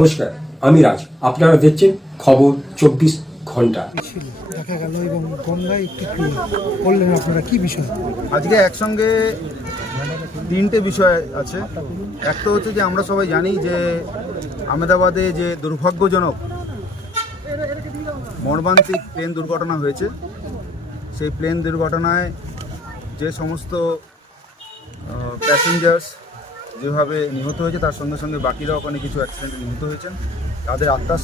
নমস্কার আমি রাজ। আপনারা দেখছেন খবর চব্বিশ ঘণ্টা। ছিল দেখা গেল এবং গঙ্গায় একটি করলেন আপনারা কি বিষয়? আজকে একসঙ্গে তিনটে বিষয় আছে। একটা হচ্ছে যে আমরা সবাই জানি যে আহমেদাবাদে যে দুর্ভাগ্যজনক মর্মান্তিক প্লেন দুর্ঘটনা হয়েছে। সেই প্লেন দুর্ঘটনায় যে সমস্ত প্যাসেঞ্জার্স যেভাবে নিহত হয়েছে, তার সঙ্গে সঙ্গে বাকিরা ওখানে কিছু অ্যাক্সিডেন্টে নিহত হয়েছেন। তাদের আত্মার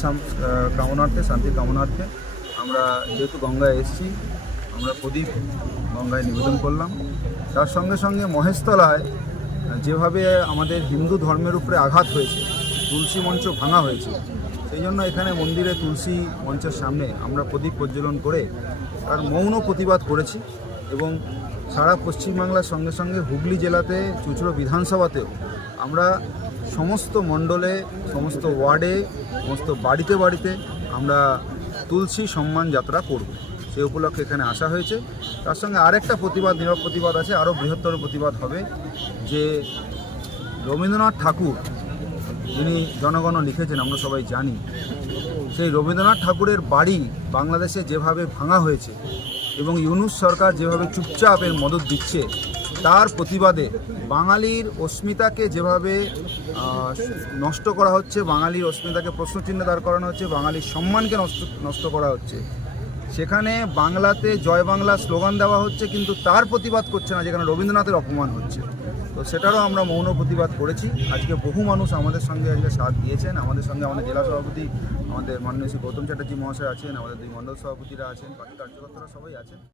কামনার্থে, শান্তির কামনার্থে আমরা যেহেতু গঙ্গায় এসেছি, আমরা প্রদীপ গঙ্গায় নিবেদন করলাম। তার সঙ্গে সঙ্গে মহেশতলায় যেভাবে আমাদের হিন্দু ধর্মের উপরে আঘাত হয়েছে, তুলসী মঞ্চ ভাঙা হয়েছে, সেই জন্য এখানে মন্দিরে তুলসী মঞ্চের সামনে আমরা প্রদীপ প্রজ্বলন করে তার মৌন প্রতিবাদ করেছি। এবং সারা পশ্চিমবাংলার সঙ্গে সঙ্গে হুগলি জেলাতে, চুচড়ো বিধানসভাতেও আমরা সমস্ত মণ্ডলে, সমস্ত ওয়ার্ডে, সমস্ত বাড়িতে বাড়িতে আমরা তুলসী সম্মান যাত্রা করব। সেই উপলক্ষে এখানে আসা হয়েছে। তার সঙ্গে আরেকটা প্রতিবাদ, নীরব প্রতিবাদ আছে, আরও বৃহত্তর প্রতিবাদ হবে যে রবীন্দ্রনাথ ঠাকুর, যিনি জনগণ লিখেছেন, আমরা সবাই জানি, সেই রবীন্দ্রনাথ ঠাকুরের বাড়ি বাংলাদেশে যেভাবে ভাঙা হয়েছে এবং ইউনুস সরকার যেভাবে চুপচাপ এর মদত দিচ্ছে, তার প্রতিবাদে বাঙালির অস্মিতাকে যেভাবে নষ্ট করা হচ্ছে, বাঙালির অস্মিতাকে প্রশ্নচিহ্ন দাঁড় করানো হচ্ছে, বাঙালির সম্মানকে নষ্ট নষ্ট করা হচ্ছে, সেখানে বাংলাতে জয় বাংলা স্লোগান দেওয়া হচ্ছে, কিন্তু তার প্রতিবাদ করছে না, যেখানে রবীন্দ্রনাথের অপমান হচ্ছে। তো সেটারও আমরা মৌন প্রতিবাদ করেছি। আজকে বহু মানুষ আমাদের সঙ্গে আজকে সাথ দিয়েছেন। আমাদের সঙ্গে আমাদের জেলা সভাপতি, আমাদের মাননীয় শ্রী গৌতম চ্যাটার্জি মহাশয় আছেন, আমাদের দুই মণ্ডল সভাপতিরা আছেন, বাকি কার্যকর্তারা সবাই আছেন।